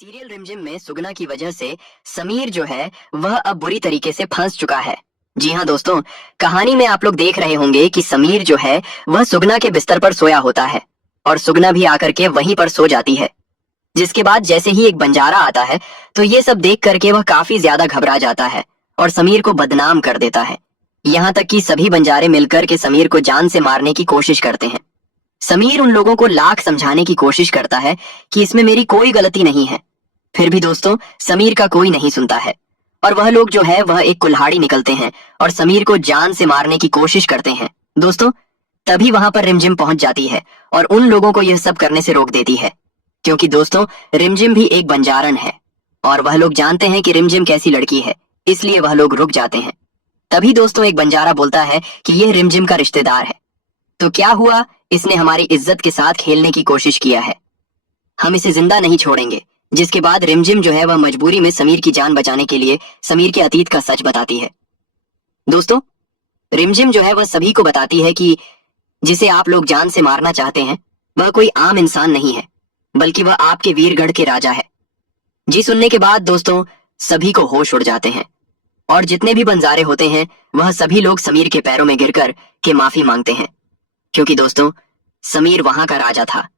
Serial रिमझिम में सुगना की वजह से समीर जो है वह अब बुरी तरीके से फंस चुका है। जी हाँ दोस्तों, कहानी में आप लोग देख रहे होंगे कि समीर जो है वह सुगना के बिस्तर पर सोया होता है और सुगना भी आकर के वहीं पर सो जाती है। जिसके बाद जैसे ही एक बंजारा आता है तो ये सब देख करके वह काफी ज्यादा घबरा जाता है और समीर को बदनाम कर देता है। यहाँ तक कि सभी बंजारे मिलकर के समीर को जान से मारने की कोशिश करते हैं। समीर उन लोगों को लाख समझाने की कोशिश करता है कि इसमें मेरी कोई गलती नहीं है। फिर भी दोस्तों समीर का कोई नहीं सुनता है और वह लोग जो है वह एक कुल्हाड़ी निकलते हैं और समीर को जान से मारने की कोशिश करते हैं। दोस्तों तभी वहां पर रिमझिम पहुंच जाती है और उन लोगों को यह सब करने से रोक देती है, क्योंकि दोस्तों रिमझिम भी एक बंजारन है और वह लोग जानते हैं कि रिमझिम कैसी लड़की है, इसलिए वह लोग रुक जाते हैं। तभी दोस्तों एक बंजारा बोलता है कि यह रिमझिम का रिश्तेदार है। तो क्या हुआ, इसने हमारी इज्जत के साथ खेलने की कोशिश किया है, हम इसे जिंदा नहीं छोड़ेंगे। जिसके बाद रिमझिम जो है वह मजबूरी में समीर की जान बचाने के लिए समीर के अतीत का सच बताती है। दोस्तों रिमझिम जो है वह सभी को बताती है कि जिसे आप लोग जान से मारना चाहते हैं वह कोई आम इंसान नहीं है, बल्कि वह आपके वीरगढ़ के राजा है। जी सुनने के बाद दोस्तों सभी को होश उड़ जाते हैं और जितने भी बंजारे होते हैं वह सभी लोग समीर के पैरों में गिरकर के माफी मांगते हैं, क्योंकि दोस्तों समीर वहां का राजा था।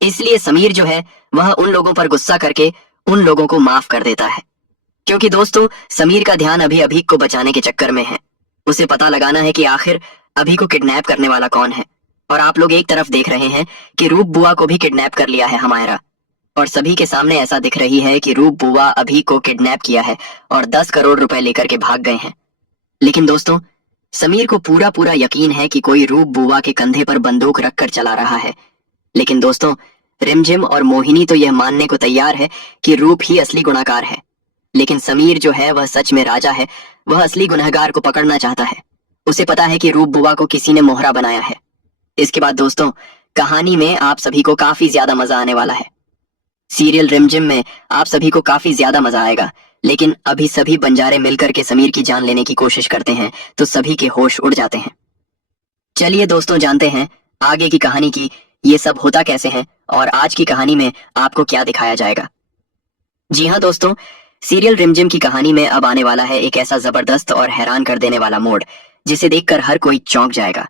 इसलिए समीर जो है वह उन लोगों पर गुस्सा करके उन लोगों को माफ कर देता है, क्योंकि दोस्तों समीर का ध्यान अभी अभीक को बचाने के चक्कर में है। उसे पता लगाना है कि आखिर अभी को किडनैप करने वाला कौन है। और आप लोग एक तरफ देख रहे हैं कि रूप बुआ को भी किडनैप कर लिया है हमारा, और सभी के सामने ऐसा दिख रही है कि रूप बुआ अभी को किडनैप किया है और 10 करोड़ रुपए लेकर के भाग गए हैं। लेकिन दोस्तों समीर को पूरा पूरा यकीन है कि कोई रूप बुआ के कंधे पर बंदूक रखकर चला रहा है। लेकिन दोस्तों रिमझिम और मोहिनी तो यह मानने को तैयार है कि रूप ही असली गुनाहगार है। लेकिन समीर जो है वह सच में राजा है, वह असली गुनहगार को पकड़ना चाहता है। उसे पता है कि रूप बुआ को किसी ने मोहरा बनाया है। इसके बाद दोस्तों कहानी में आप सभी को काफी ज्यादा मजा आने वाला है। सीरियल रिमझिम में आप सभी को काफी ज्यादा मजा आएगा, लेकिन अभी सभी बंजारे मिलकर के समीर की जान लेने की कोशिश करते हैं तो सभी के होश उड़ जाते हैं। चलिए दोस्तों जानते हैं आगे की कहानी की ये सब होता कैसे है और आज की कहानी में आपको क्या दिखाया जाएगा। जी हाँ दोस्तों, सीरियल रिमझिम की कहानी में अब आने वाला है एक ऐसा जबरदस्त और हैरान कर देने वाला मोड़ जिसे देखकर हर कोई चौंक जाएगा।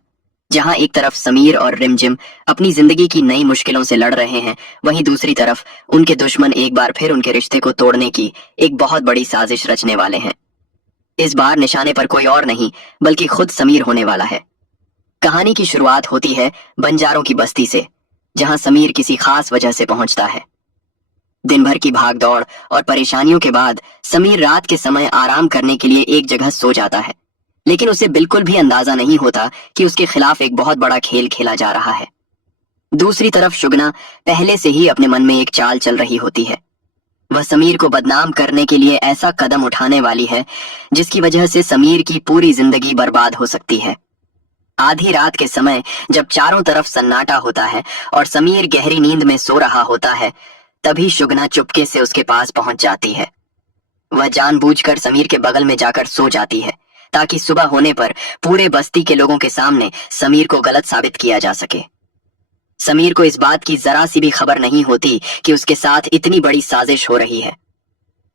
जहां एक तरफ समीर और रिमझिम अपनी जिंदगी की नई मुश्किलों से लड़ रहे हैं, वहीं दूसरी तरफ उनके दुश्मन एक बार फिर उनके रिश्ते को तोड़ने की एक बहुत बड़ी साजिश रचने वाले हैं। इस बार निशाने पर कोई और नहीं बल्कि खुद समीर होने वाला है। कहानी की शुरुआत होती है बंजारों की बस्ती से, जहां समीर किसी खास वजह से पहुंचता है। दिन भर की भाग दौड़ और परेशानियों के बाद समीर रात के समय आराम करने के लिए एक जगह सो जाता है, लेकिन उसे बिल्कुल भी अंदाजा नहीं होता कि उसके खिलाफ एक बहुत बड़ा खेल खेला जा रहा है। दूसरी तरफ शुगना पहले से ही अपने मन में एक चाल चल रही होती है। वह समीर को बदनाम करने के लिए ऐसा कदम उठाने वाली है जिसकी वजह से समीर की पूरी जिंदगी बर्बाद हो सकती है। आधी रात के समय जब चारों तरफ सन्नाटा होता है और समीर गहरी नींद में सो रहा होता है, तभी शुगना चुपके से उसके पास पहुंच जाती है। वह जानबूझकर समीर के बगल में जाकर सो जाती है ताकि सुबह होने पर पूरे बस्ती के लोगों के सामने समीर को गलत साबित किया जा सके। समीर को इस बात की जरा सी भी खबर नहीं होती कि उसके साथ इतनी बड़ी साजिश हो रही है।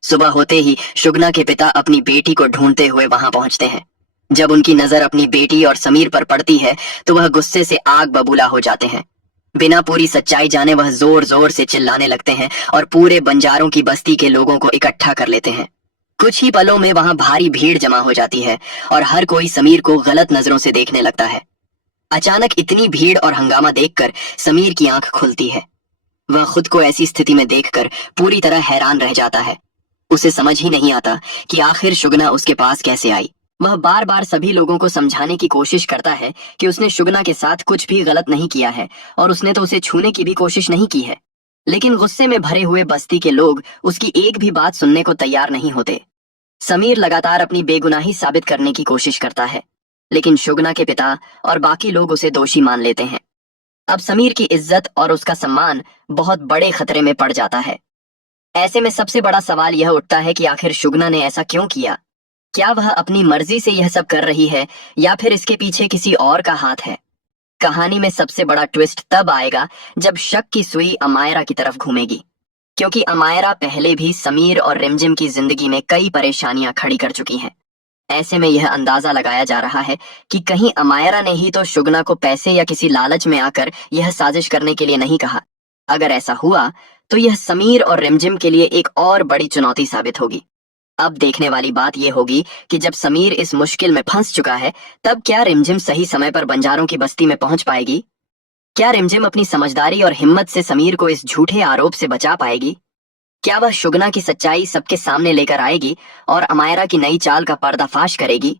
सुबह होते ही शुगना के पिता अपनी बेटी को ढूंढते हुए वहां पहुंचते हैं। जब उनकी नजर अपनी बेटी और समीर पर पड़ती है तो वह गुस्से से आग बबूला हो जाते हैं। बिना पूरी सच्चाई जाने वह जोर जोर से चिल्लाने लगते हैं और पूरे बंजारों की बस्ती के लोगों को इकट्ठा कर लेते हैं। कुछ ही पलों में वहां भारी भीड़ जमा हो जाती है और हर कोई समीर को गलत नजरों से देखने लगता है। अचानक इतनी भीड़ और हंगामा देखकर समीर की आंख खुलती है। वह खुद को ऐसी स्थिति में देखकर पूरी तरह हैरान रह जाता है। उसे समझ ही नहीं आता कि आखिर शुगना उसके पास कैसे आई। वह बार बार सभी लोगों को समझाने की कोशिश करता है कि उसने शुगना के साथ कुछ भी गलत नहीं किया है और उसने तो उसे छूने की भी कोशिश नहीं की है। लेकिन गुस्से में भरे हुए बस्ती के लोग उसकी एक भी बात सुनने को तैयार नहीं होते। समीर लगातार अपनी बेगुनाही साबित करने की कोशिश करता है, लेकिन शुगना के पिता और बाकी लोग उसे दोषी मान लेते हैं। अब समीर की इज्जत और उसका सम्मान बहुत बड़े खतरे में पड़ जाता है। ऐसे में सबसे बड़ा सवाल यह उठता है कि आखिर शुगना ने ऐसा क्यों किया। क्या वह अपनी मर्जी से यह सब कर रही है या फिर इसके पीछे किसी और का हाथ है। कहानी में सबसे बड़ा ट्विस्ट तब आएगा जब शक की सुई अमायरा की तरफ घूमेगी। क्योंकि अमायरा पहले भी समीर और रिमझिम की जिंदगी में कई परेशानियां खड़ी कर चुकी हैं। ऐसे में यह अंदाजा लगाया जा रहा है कि कहीं अमायरा ने ही तो शुगना को पैसे या किसी लालच में आकर यह साजिश करने के लिए नहीं कहा। अगर ऐसा हुआ तो यह समीर और रिमझिम के लिए एक और बड़ी चुनौती साबित होगी। अब देखने वाली बात यह होगी कि जब समीर इस मुश्किल में फंस चुका है, तब क्या रिमझिम सही समय पर बंजारों की बस्ती में पहुंच पाएगी? क्या रिमझिम अपनी समझदारी और हिम्मत से समीर को इस झूठे आरोप से बचा पाएगी? क्या वह शुगना की सच्चाई सबके सामने लेकर आएगी और अमायरा की नई चाल का पर्दाफाश करेगी?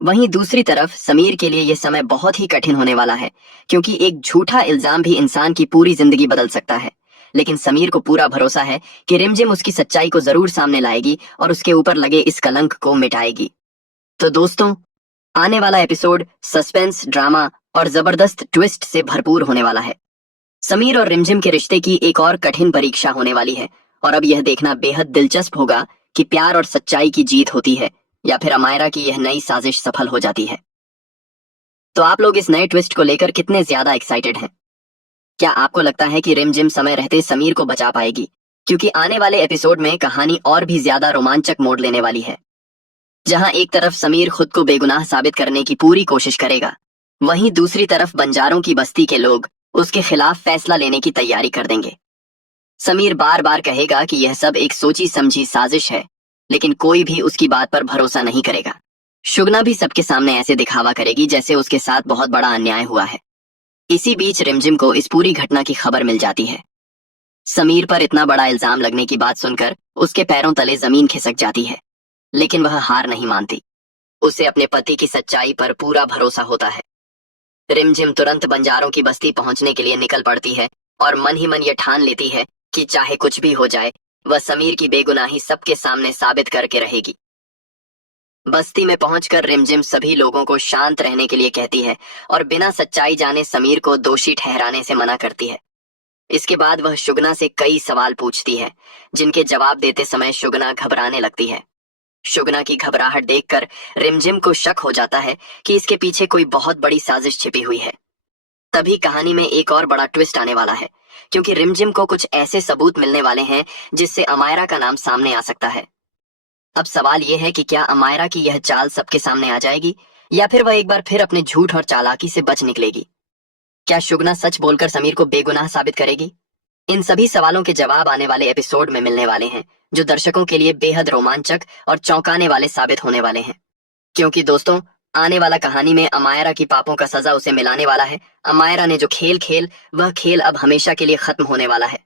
वहीं दूसरी तरफ समीर के लिए यह समय बहुत ही कठिन होने वाला है, क्योंकि एक झूठा इल्जाम भी इंसान की पूरी जिंदगी बदल सकता है। लेकिन समीर को पूरा भरोसा है कि रिमझिम उसकी सच्चाई को जरूर सामने लाएगी और उसके ऊपर लगे इस कलंक को मिटाएगी। तो दोस्तों, आने वाला एपिसोड सस्पेंस, ड्रामा और जबरदस्त ट्विस्ट से भरपूर होने वाला है। समीर और रिमझिम के रिश्ते की एक और कठिन परीक्षा होने वाली है, और अब यह देखना बेहद दिलचस्प होगा कि प्यार और सच्चाई की जीत होती है या फिर अमायरा की यह नई साजिश सफल हो जाती है। तो आप लोग इस नए ट्विस्ट को लेकर कितने ज्यादा एक्साइटेड हैं? क्या आपको लगता है कि रिमझिम समय रहते समीर को बचा पाएगी? क्योंकि आने वाले एपिसोड में कहानी और भी ज्यादा रोमांचक मोड़ लेने वाली है, जहां एक तरफ समीर खुद को बेगुनाह साबित करने की पूरी कोशिश करेगा, वहीं दूसरी तरफ बंजारों की बस्ती के लोग उसके खिलाफ फैसला लेने की तैयारी कर देंगे। समीर बार बार कहेगा कि यह सब एक सोची समझी साजिश है, लेकिन कोई भी उसकी बात पर भरोसा नहीं करेगा। शुगना भी सबके सामने ऐसे दिखावा करेगी जैसे उसके साथ बहुत बड़ा अन्याय हुआ है। इसी बीच रिमझिम को इस पूरी घटना की खबर मिल जाती है। समीर पर इतना बड़ा इल्जाम लगने की बात सुनकर उसके पैरों तले जमीन खिसक जाती है, लेकिन वह हार नहीं मानती। उसे अपने पति की सच्चाई पर पूरा भरोसा होता है। रिमझिम तुरंत बंजारों की बस्ती पहुंचने के लिए निकल पड़ती है और मन ही मन यह ठान लेती है कि चाहे कुछ भी हो जाए, वह समीर की बेगुनाही सबके सामने साबित करके रहेगी। बस्ती में पहुंचकर रिमझिम सभी लोगों को शांत रहने के लिए कहती है और बिना सच्चाई जाने समीर को दोषी ठहराने से मना करती है। इसके बाद वह शुगना से कई सवाल पूछती है, जिनके जवाब देते समय शुगना घबराने लगती है। शुगना की घबराहट देखकर रिमझिम को शक हो जाता है कि इसके पीछे कोई बहुत बड़ी साजिश छिपी हुई है। तभी कहानी में एक और बड़ा ट्विस्ट आने वाला है, क्योंकि रिमझिम को कुछ ऐसे सबूत मिलने वाले हैं जिससे अमायरा का नाम सामने आ सकता है। अब सवाल यह है कि क्या अमायरा की यह चाल सबके सामने आ जाएगी, या फिर वह एक बार फिर अपने झूठ और चालाकी से बच निकलेगी? क्या शुगना सच बोलकर समीर को बेगुनाह साबित करेगी? इन सभी सवालों के जवाब आने वाले एपिसोड में मिलने वाले हैं, जो दर्शकों के लिए बेहद रोमांचक और चौंकाने वाले साबित होने वाले हैं। क्योंकि दोस्तों, आने वाला कहानी में अमायरा की पापों का सजा उसे मिलाने वाला है। अमायरा ने जो खेल खेल, वह खेल अब हमेशा के लिए खत्म होने वाला है।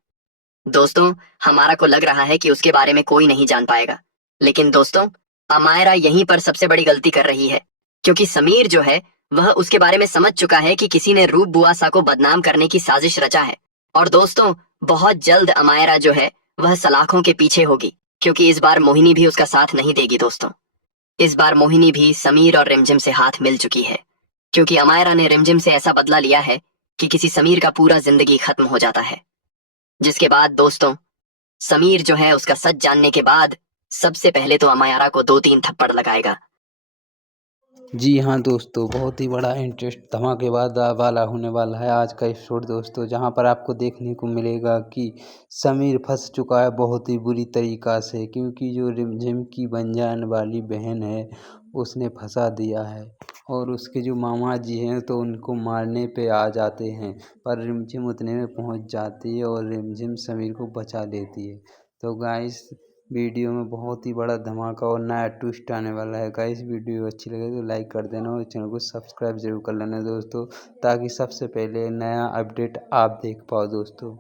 दोस्तों, हमारा को लग रहा है कि उसके बारे में कोई नहीं जान पाएगा, लेकिन दोस्तों, अमायरा यहीं पर सबसे बड़ी गलती कर रही है, क्योंकि समीर जो है वह उसके बारे में समझ चुका है कि किसी ने रूप बुआसा को बदनाम करने की साजिश रचा है। और दोस्तों, बहुत जल्द अमायरा जो है वह सलाखों के पीछे होगी, क्योंकि इस बार मोहिनी भी उसका साथ नहीं देगी। दोस्तों, इस बार मोहिनी भी समीर और रिमझिम से हाथ मिल चुकी है, क्योंकि अमायरा ने रिमझिम से ऐसा बदला लिया है कि किसी समीर का पूरा जिंदगी खत्म हो जाता है। जिसके बाद दोस्तों, समीर जो है उसका सच जानने के बाद सबसे पहले तो अमायरा को 2-3 थप्पड़ लगाएगा। जी हाँ दोस्तों, बहुत ही बड़ा इंटरेस्ट धमाकेदार वाला होने वाला है आज का एपिसोड दोस्तों, जहाँ पर आपको देखने को मिलेगा कि समीर फंस चुका है बहुत ही बुरी तरीक़ा से, क्योंकि जो रिमझिम की बन जाने वाली बहन है उसने फंसा दिया है। और उसके जो मामा जी हैं तो उनको मारने पे आ जाते हैं, पर रिमझिम उतने में पहुँच जाती है और रिमझिम समीर को बचा लेती है। तो गाइस, वीडियो में बहुत ही बड़ा धमाका और नया ट्विस्ट आने वाला है। गाइस, वीडियो अच्छी लगे तो लाइक कर देना और चैनल को सब्सक्राइब जरूर कर लेना दोस्तों, ताकि सबसे पहले नया अपडेट आप देख पाओ दोस्तों।